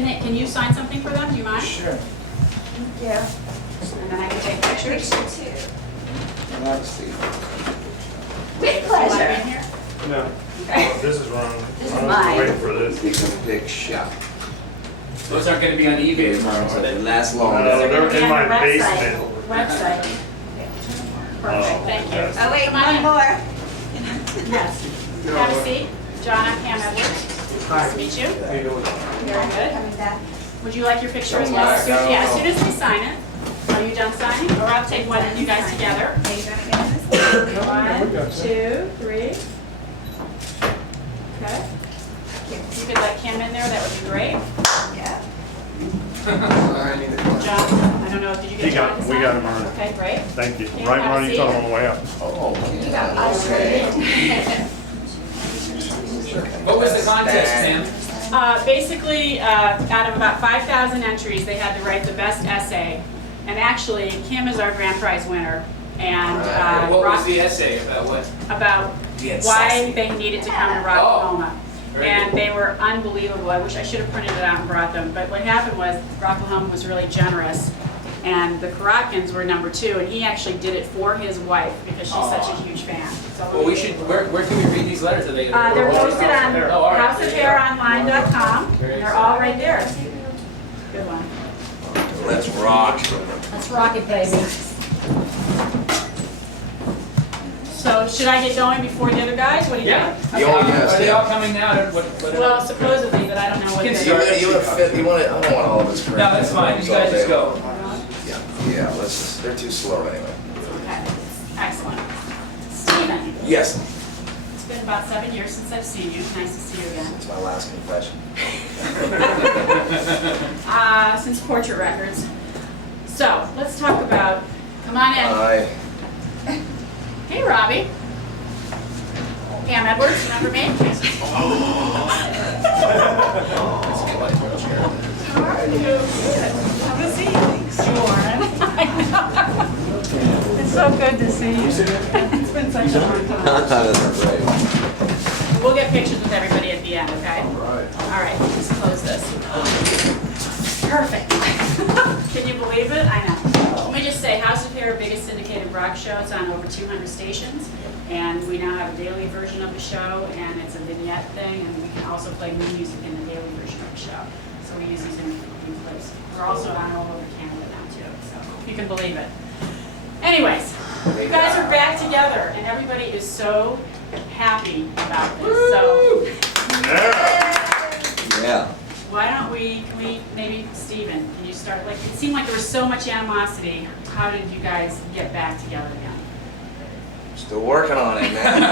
Can you sign something for them? Do you mind? Sure. Yeah. And then I can take pictures. Have a seat. With Do you like pleasure. being here? No. Okay. Oh, this is wrong. This is I was mine. waiting for this. It's a big shot. Those aren't going to be on eBay tomorrow, are they? Last long. No, They're gonna they're be in on my the basement. Website. Perfect, thank you. yes. Oh, wait, Come on one in. more. Yes. Have a seat. John, I'm Pam Edwards. Nice to meet you. How you doing? Very good. Coming back. Would you like your picture as Don't well? mind, no. Yeah, as soon as we sign it. Are you done signing? Or I'll take one of you guys together. Are you gonna get this? 1, 2, 3. Okay. If you could let Kim in there, that would be great. Yeah. I need a glass. John, I don't know, did you He get got- John to we sign? got him already. Okay, great. Thank you. Can you Right, have a Ron, you seat? told him on the way up. Oh, You got us okay. What was the contest, Sam? Basically, out of about 5,000 entries, they had to write the best essay. And actually, Kim is our grand prize winner. And What was Rock- the essay about what? about The why necessity. they needed to come to Rocklahoma. Very And good. they were unbelievable. I wish I should have printed it out and brought them. But what happened was Rocklahoma was really generous. And the Karatkins were number 2, and he actually did it for his wife because she's such a Aw. huge fan. So Well, we should. Where can we read these letters? Are they? They're posted on Hair. Oh, all right. There you go. houseofhaironline.com. Very They're all right there. Good one. Let's rock. Let's rock it, baby. So should I get going before the other guys? What do you Yeah. think? Oh, yes, Are they yeah. all coming now? Well, supposedly, but I don't know what Can they're start. doing. You want to fit, you want to, I don't want all of us. No, that's fine. You guys just go. Yeah, yeah, let's just, they're too slow anyway. Okay, excellent. Stephen, Yes. it's been about 7 years since I've seen you. Nice to see you again. It's my last confession. Since Portrait Records. So, let's talk about, come on in. Hey, Robbie. Pam Edwards, remember me? How are you? Good. Have a seat. Warren. I know. It's so good to see you. It's been such a long time. We'll get pictures with everybody at the end, okay? All right, let's close this. Perfect. Can you believe it? I know. Let me just say, House of Hair, biggest syndicated rock show. It's on over 200 stations. And we now have a daily version of the show, and it's a vignette thing, and we can also play new music in the daily version of the show. So we use these in places. We're also on all over Canada now, too, so if you can believe it. Anyways, you guys are back together, and everybody is so happy about this. So Yeah. why don't can we maybe, Stephen, can you start, like, it seemed like there was so much animosity. How did you guys get back together again? Still working on it, man. A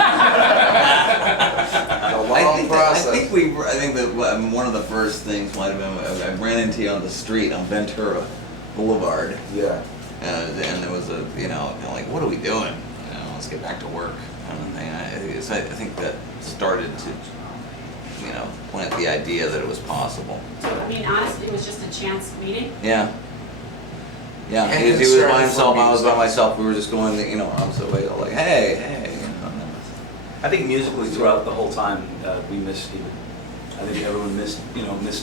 long I process. think that one of the first things might have been I ran into you on the street on Ventura Boulevard, Yeah. and there was a kind of like, what are we doing? Let's get back to work kind of thing. I think that started to plant the idea that it was possible. So, I mean, honestly, it was just a chance meeting? Yeah. Yeah, And he was concern by himself, for I was by music. myself. We were just going, opposite way. Like, hey. I think musically throughout the whole time, we missed Steven. I think everyone missed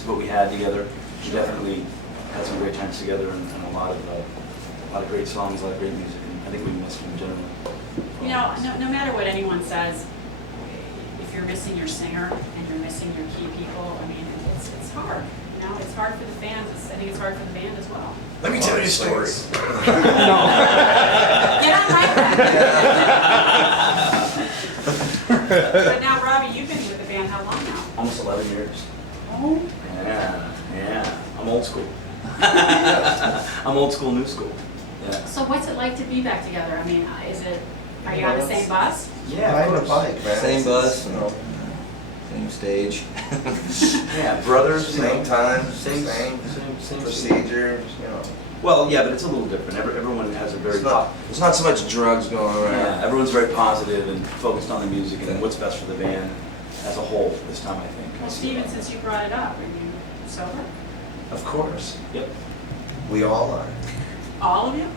what we had together. We definitely had some great times together and a lot of great songs, a lot of great music. And I think we missed him generally. You know, no matter what anyone says, if you're missing your singer and you're missing your key people, I mean, it's hard. It's hard for the fans. I think it's hard for the band as well. Let me tell you a story. Get on my back. But now, Robbie, you've been with the band how long now? Almost 11 years. Oh. Yeah. I'm old school. I'm old school, new school. Yeah. So what's it like to be back together? I mean, are you on the same bus? Yeah, of course. Same bus, same stage. Yeah, brothers. Same time, Same procedures, Well, yeah, but it's a little different. Everyone has a very There's not so much drugs going around. yeah. Everyone's very positive and focused on the music and what's best for the band as a whole this time, I think. Well, Stephen, since you brought it up, are you sober? Of course. Yep. We all are. All of you?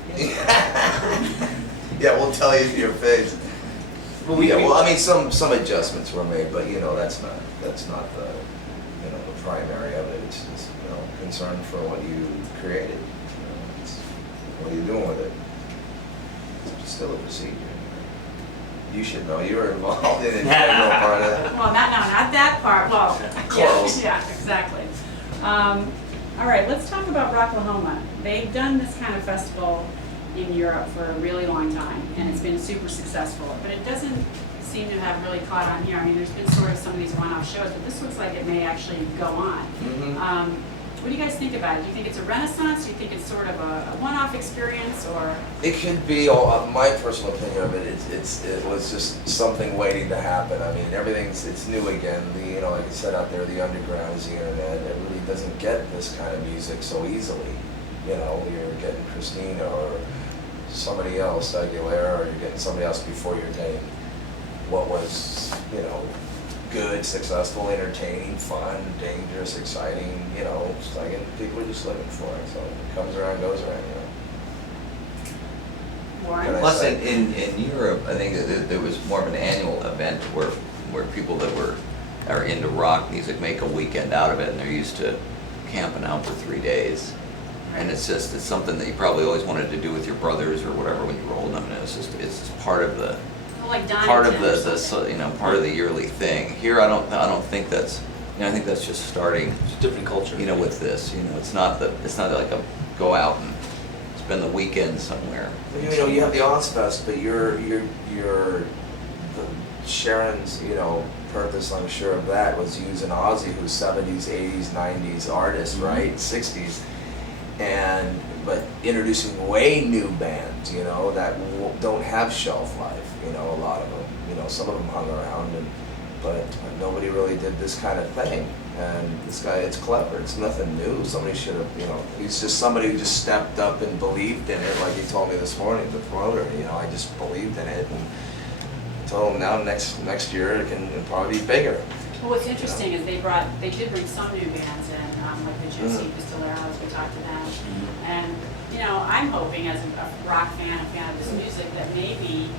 Yeah, we'll tell you to your face. Well, I mean, some adjustments were made, but that's not the the primary of it. It's just concerned for what you created. You know, what are you doing with it? It's still a procedure. You should know, you were involved in an integral part of that. Well, not that part, well, Close. yeah, exactly. All right, let's talk about Rocklahoma. They've done this kind of festival in Europe for a really long time, and it's been super successful, but it doesn't seem to have really caught on here. I mean, there's been sort of some of these one-off shows, but this looks like it may actually go on. What do you guys think about it? Do you think it's a renaissance? Do you think it's sort of a one-off experience, or? It could be, my personal opinion of it, it was just something waiting to happen. I mean, it's new again. You know, like I said out there, the underground is the internet. It really doesn't get this kind of music so easily. You know, you're getting Christina or somebody else, Aguilera, or you're getting somebody else before you're getting what was, you know, good, successful, entertaining, fun, dangerous, exciting, you know, it's like people are just looking for it. So it comes around, goes around, you know. Warren? Can I Plus, say- in Europe, I think that there was more of an annual event where people that are into rock music make a weekend out of it, and they're used to camping out for 3 days. And it's something that you probably always wanted to do with your brothers or whatever when you were old enough. And it's just part of the Like part of Donington or the something. you know, part of the yearly thing. Here, I don't think that's, you know, I think that's just starting, It's a different culture. you know, with this. You know, it's not like a go out and spend the weekend somewhere. You know, you have the Ozfest, but Sharon's, you know, purpose, I'm sure of that, was using Ozzy, who's 70s, 80s, 90s artist, right, 60s, but introducing way new bands, you know, that don't have shelf life, you know, a lot of them, you know, some of them hung around, but nobody really did this kind of thing. And this guy, it's clever, it's nothing new. Somebody should have, you know, he's just somebody who just stepped up and believed in it, like he told me this morning, the promoter, you know, I just believed in it, and I told him now next year it can probably be bigger. Well, what's interesting is they did bring some new bands in, like the Gypsy Pistoleros, we talked to them. And, you know, I'm hoping as a rock fan, a fan of this music, that maybe,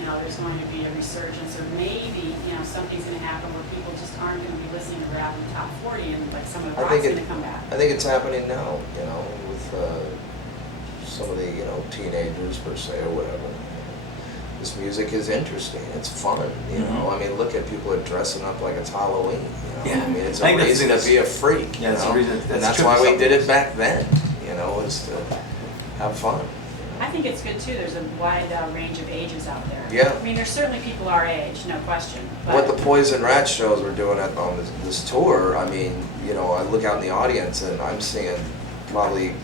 you know, there's going to be a resurgence, or maybe, you know, something's going to happen where people just aren't going to be listening to rap in the top 40, and like some of the rock's going to come back. I think it's happening now, you know, with some of the, you know, teenagers per se or whatever. This music is interesting. It's fun, you know. I mean, look at people are dressing up like it's Halloween. You know? Yeah. I mean, it's I a think reason to be a freak. Yeah, you that's know? a reason. And that's true why for we some did it people. back then. You know, is to have fun. I think it's good too, there's a wide range of ages out there. Yeah. I mean, there's certainly people our age, no question. What But the Poison Ratt shows we're doing on this tour, I mean, you know, I look out in the audience and I'm seeing probably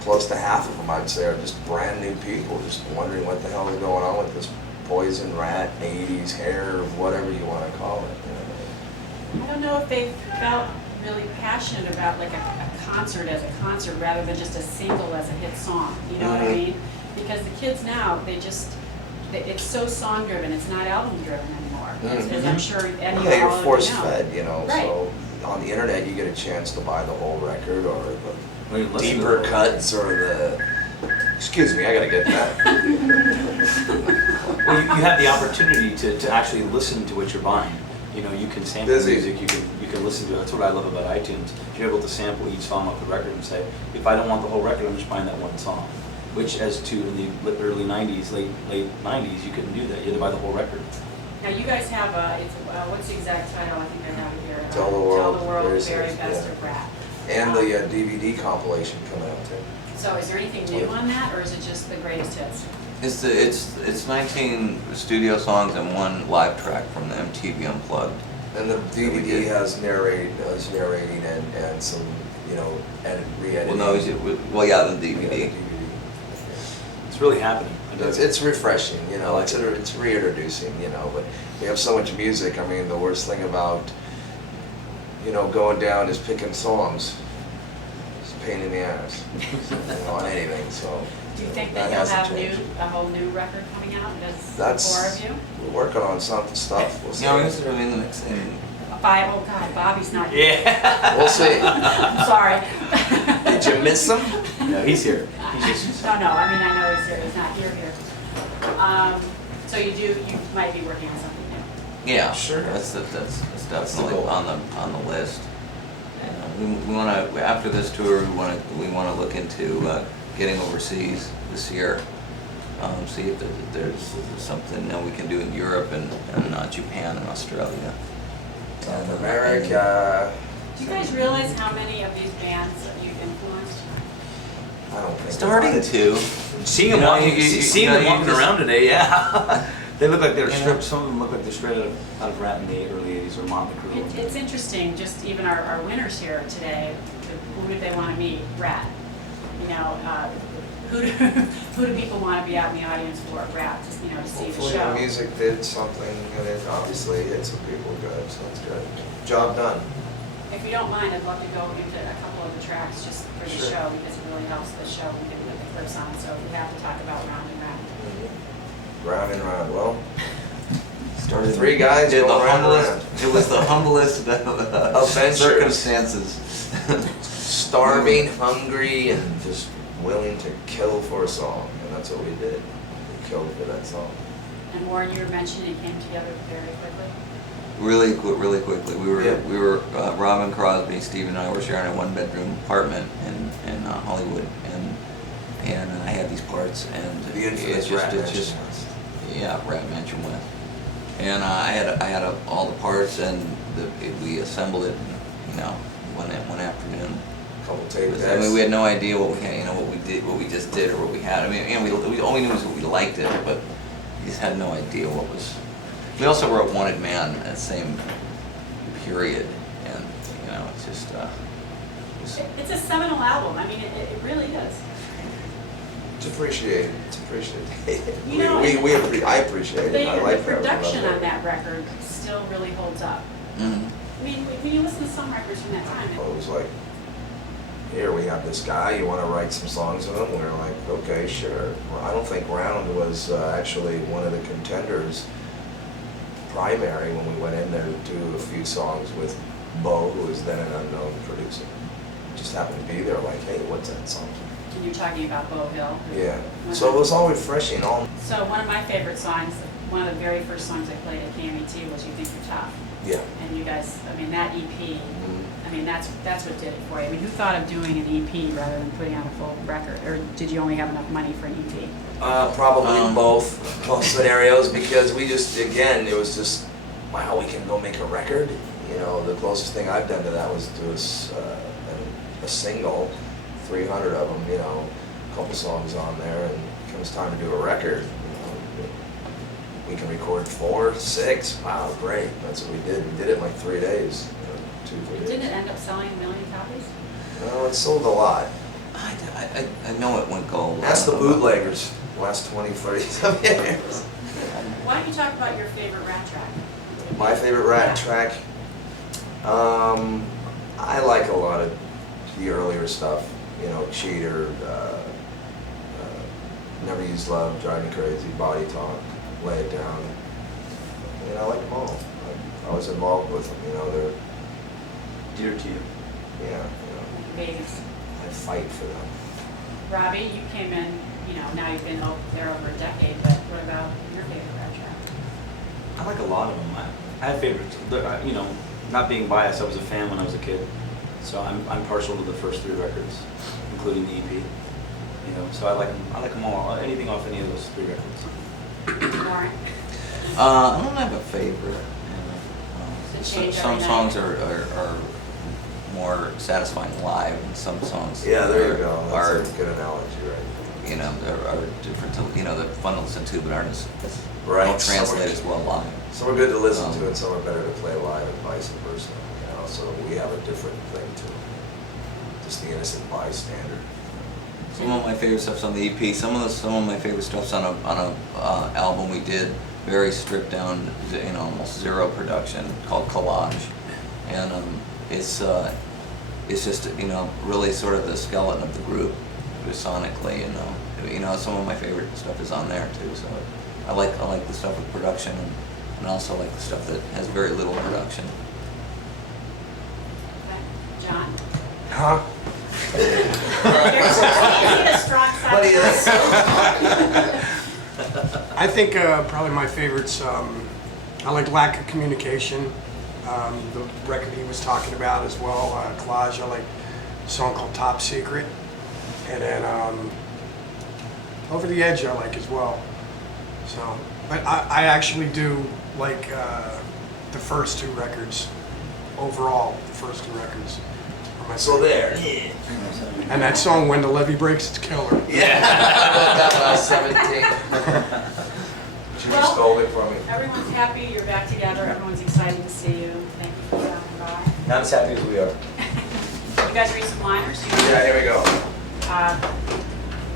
close to half of them, I'd say, are just brand new people, just wondering what the hell is going on with this Poison Ratt, 80s hair, whatever you want to call it. You know. I don't know if they felt really passionate about like a concert as a concert rather than just a single as a hit song, you know what I mean? Because the kids now, it's so song driven, it's not album driven anymore. As I'm sure Eddie Yeah, you're all of you force know. fed, you know, Right. so on the internet you get a chance to buy the whole record or Or you the listen to deeper the- cuts or the, excuse me, I gotta get that. Well, you have the opportunity to actually listen to what you're buying. You know, you can sample Busy. music, you can listen to it. That's what I love about iTunes. You're able to sample each song off the record and say, if I don't want the whole record, I'm just buying that one song. Which, as to in the early 90s, late 90s, you couldn't do that. You had to buy the whole record. Now, you guys have what's the exact title? I think I have it here. Tell the World, Tell the World, very the very serious, best yeah. of rap. And the DVD compilation coming out too. So is there anything new on that, or is it just the greatest hits? It's 19 studio songs and one live track from the MTV Unplugged. And the we DVD did. has narrating and some, you know, re-editing. Well, no, yeah, the DVD. It's really happening. It's refreshing, you know, I like it's reintroducing, you know, but we have so much music. I mean, the worst thing about, you know, going down is picking songs. It's a pain in the ass, you know, on anything, so. Do you think that that you'll hasn't have changed. a whole new record coming out? Does the That's, four of you? we're working on some stuff, we'll see. You know, this is really the next thing. Oh God, Bobby's not here. Yeah. We'll see. I'm sorry. Did you miss them? No, he's here. He's just, No, I mean, I know he's here, he's not here. So you might be working on something new. Yeah, Sure. That's definitely goal. on the list. And we want to, after this tour, we want to look into getting overseas this year. See if there's something that we can do in Europe and Japan and Australia. South America. Do you guys realize how many of these bands that you've influenced? I don't think. Starting to. Seeing You them know, walking, you seeing them walking just- around today, yeah. They look like they're You know. stripped. Some of them look like they're straight out of Ratt in the early '80s or Motley Crue. It's interesting, just even our winners here today, who did they want to meet? Ratt. You know, who do people want to be out in the audience for? Ratt, just, you know, to see the Hopefully show. the music did something, and it obviously hit some people good, so it's good. Job done. If you don't mind, I'd love to go into a couple of the tracks just for the Sure. show, because it really helps the show. We can put the clips on, so we have to talk about Round and Round. Round and round. Well, Started 3 guys did the going round and humblest. round. It was the humblest Adventures. circumstances. Starving, hungry, and just willing to kill for a song, and that's what we did. We killed for that song. And Warren, you were mentioning it came together very quickly. Really quickly. Yeah. We were Robin Crosby, Steve, and I were sharing a 1-bedroom apartment in Hollywood, and I had these parts, and The infamous Ratt it's just yeah, Ratt Mansion West. And I had all the parts, and we assembled it, you know, one afternoon. Couple tape I decks. mean, we had no idea what we had, you know, what we just did, or what we had. I mean, and we all we knew was that we liked it, but we just had no idea what was. We also wrote Wanted Man at the same period, and you know, it's just. It's a seminal album. I mean, it really is. It's appreciated. It's appreciated. You know, I appreciate it. I The like production that. on that record still really holds up. Mhm. I mean, when you listen to some records from that time, It was like, here we have this guy, you want to write some songs with him? We were like, okay, sure. Well, I don't think Round was actually one of the contenders primary when we went in there to do a few songs with Bo, who was then an unknown producer. Just happened to be there like, hey, what's that song? and you're talking about Bo Hill. Yeah. So it was all refreshing. All So one of my favorite songs, one of the very first songs I played at KMET was You Think You're Tough. yeah. And you guys, I mean, that EP, Mhm. I mean, that's what did it for you. I mean, who thought of doing an EP rather than putting on a full record? Or did you only have enough money for an E EP? Probably both scenarios, because we just, again, it was just, wow, we can go make a record. You know, the closest thing I've done to that was do a single, 300 of them, you know, a couple songs on there, and it comes time to do a record. You know, we can record 4, 6, wow, great, that's what we did. We did it in like 3 days, 2, 3 days. Didn't it end up selling 1 million copies? No, it sold a lot. I know it went gold. That's the bootleggers, last 20, 30 some years. Why don't you talk about your favorite Ratt track? My favorite Ratt track, I like a lot of the earlier stuff, you know, Cheater, Never Use Love, Drive Me Crazy, Body Talk, Lay It Down. I mean, I like them all. I was involved with them, you know, they're, Dear to you. yeah, you know, Vegas. I fight for them. Robbie, you came in, you know, now you've been there over a decade, but what about your favorite Ratt track? I like a lot of them. I have favorites. You know, not being biased, I was a fan when I was a kid, so I'm partial to the first 3 records, including the EP. You know, so I like them all. Anything off any of those 3 records. Warren? I don't have a favorite. Does it change Some every songs night? are more satisfying live, and some songs Yeah, there you go. are That's a good analogy, right? you know are different to, you know, they're fun to listen to, but aren't Right. don't translate as well live. Some are good to listen to and some are better to play live and vice versa. You know, so we have a different thing to just the innocent bystander. Some of my favorite stuff's on the EP. Some of my favorite stuff's on a album we did, very stripped down, you know, almost zero production, called Collage, and it's just, you know, really sort of the skeleton of the group, sonically. You know, some of my favorite stuff is on there too. So I like the stuff with production, and also like the stuff that has very little production. Okay. John? Huh? Is it a strong side? What do you I think probably my favorites, I like Lack of Communication. the record he was talking about as well, Collage. I like a song called Top Secret. And then Over the Edge I like as well. So, but I actually do like the first two records overall. The first two records are my So there. And that song When the Levee Breaks, it's killer. Yeah. That last 17. Jimmy Well- stole it from me. Everyone's happy, you're back together, everyone's excited to see you. Thank you for stopping by. Not as happy as we are. You guys read some liners? Yeah, here we go.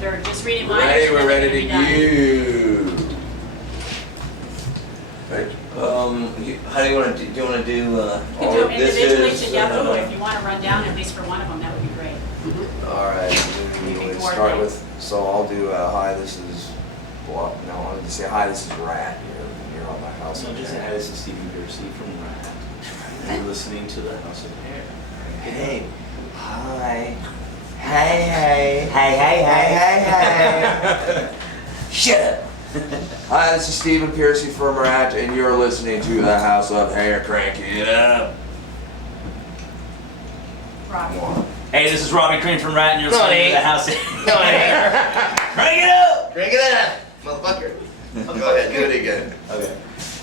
They're just reading liners. Ready, and we're then ready they're to gonna be done. go. Right. How do you want to do? Do you want to do? You can do them this individually is, together, or if you want to run down at least for one of them, that would be great. All right. You We can start coordinate. with. So I'll do. Hi, this is. Well, no, I'll just say hi. This is Ratt. You're on my house. So just say hi, this is Stephen Piercy from Ratt. And you're listening to the House of Hair. Hey. Hi. Hey, hey. Hey, hey, Hey. Shut up. Hi, this is Stephen Piercy from Ratt, and you're listening to the House of Hair. Crank it up. Robbie. Come on. Hey, this is Robbie Crane from Ratt, and you're No, listening it to the ain't. House of No, it ain't. Bring it up! Crank it up, motherfucker. Go ahead, do it again. Okay.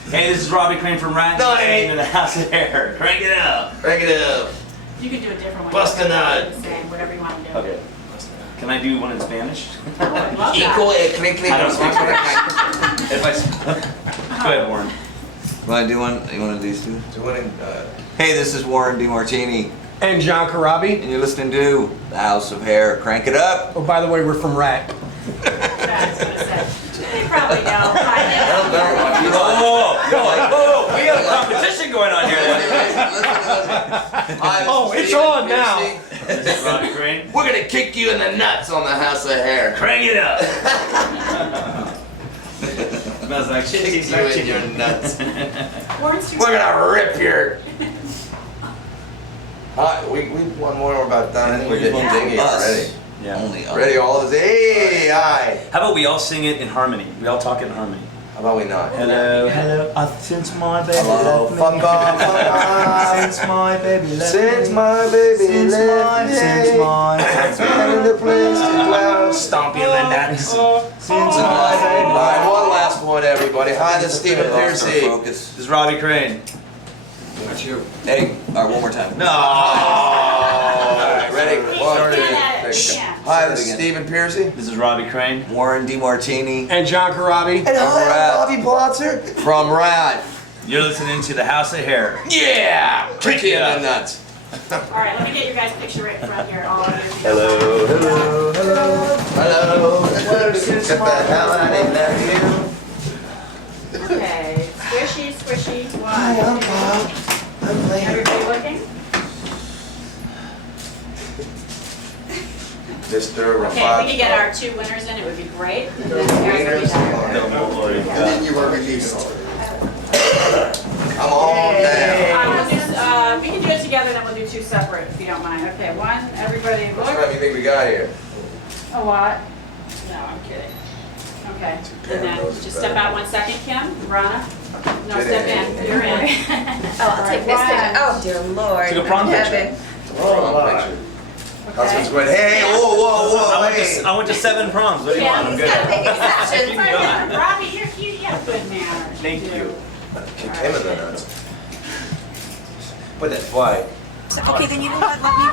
Hey, this is Robbie Crane from Ratt, and No, you're it listening ain't. to the House of Hair. Crank it up! Crank it up. You can do a different one. Bust a nut. The same, whatever you want to do. Okay. Can I do one in Spanish? Oh, I love that. Equal, clink, clink. I don't If I... Go ahead, Warren. Want to do one? You want to do these two? Doing Hey, this is Warren DeMartini, And John Karabi. and you're listening to the House of Hair. Crank it up. Oh, by the way, we're from Ratt. I was going to say. They probably know. I don't know. Whoa! We got a competition going on here. Oh, it's on now. Robbie Crane. We're gonna kick you in the nuts on the House of Hair. Crank it up! Smells like shit. Kick Tastes you like in your chicken. nuts. Warren's too We're gonna rip your. We one more. We're about done. I think we're getting dingy already. Yeah. Only us. Ready? All of us. Hey, hi. How about we all sing it in harmony? We all talk in harmony. How about we not? Hello, hello. Since my baby Hello, left me. fuck off, fuck off. Since my baby left Since me. my baby Since left me, since my finding a place to dwell. Stomp you in the nuts. Since my All right, one last one, everybody. Hi, this is Stephen Lost our Piercy. focus. This is Robbie Crane. That's you. Hey, all right, one more time. No. All right, ready? One, two, three. Yeah. Hi, this is Stephen Piercy. This is Robbie Crane. Warren DeMartini. And John Karabi. And hi, Bobby Blotzer from Ratt. You're listening to the House of Hair. Yeah! Kick you in up. the nuts. All right, let me get your guys' picture right in front here. All of you. Hello. Hello. Get the hell out of here. Okay. Squishy, squishy. Hi, I'm Bob. I'm Larry. Everybody looking? Mr. Okay, if we could get our two winners in, it would be great. And then you guys will be done. No more. And then you were released. Come on down. We can do it together, then we'll do two separate, if you don't mind. Okay, one, everybody What look. time do you think we got here? A lot. No, I'm kidding. Okay, and then just step out 1 second, Kim, Rana. No, step in, you're in. Oh, I'll take this picture. Oh, dear Lord. Take a prom picture. Heaven. Husband's going, hey, whoa, whoa, whoa, hey. I went to 7 proms. What do you want? I'm He's good. got a big exception. Keep going. Robbie, you're cute, you have good manners. Thank you. Kick him in the nuts. But that's why. Okay, then you know what, let me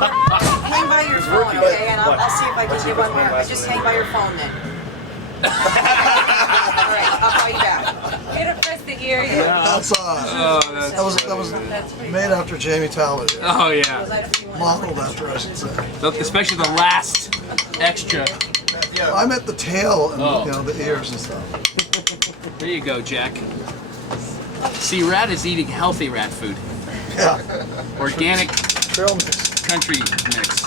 hang by your phone, okay, and I'll see if I can get one more. Just hang by your phone then. All right, I'll call you back. Get it first the ear. That's that was made after Jamie Talbot. Oh yeah, Modeled after, I should say. especially the last extra. Yeah, I meant the tail and Oh. you know the ears and stuff. There you go, Jack. See, Ratt is eating healthy rat food, Yeah, organic trail mix. country mix.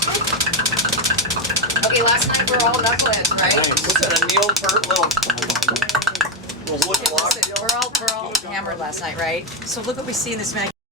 Okay, last night we're all knuckleheads, right? What's that, a Neil Peart little wooden block? Listen, we're all hammered last night, right? So look what we see in this magazine.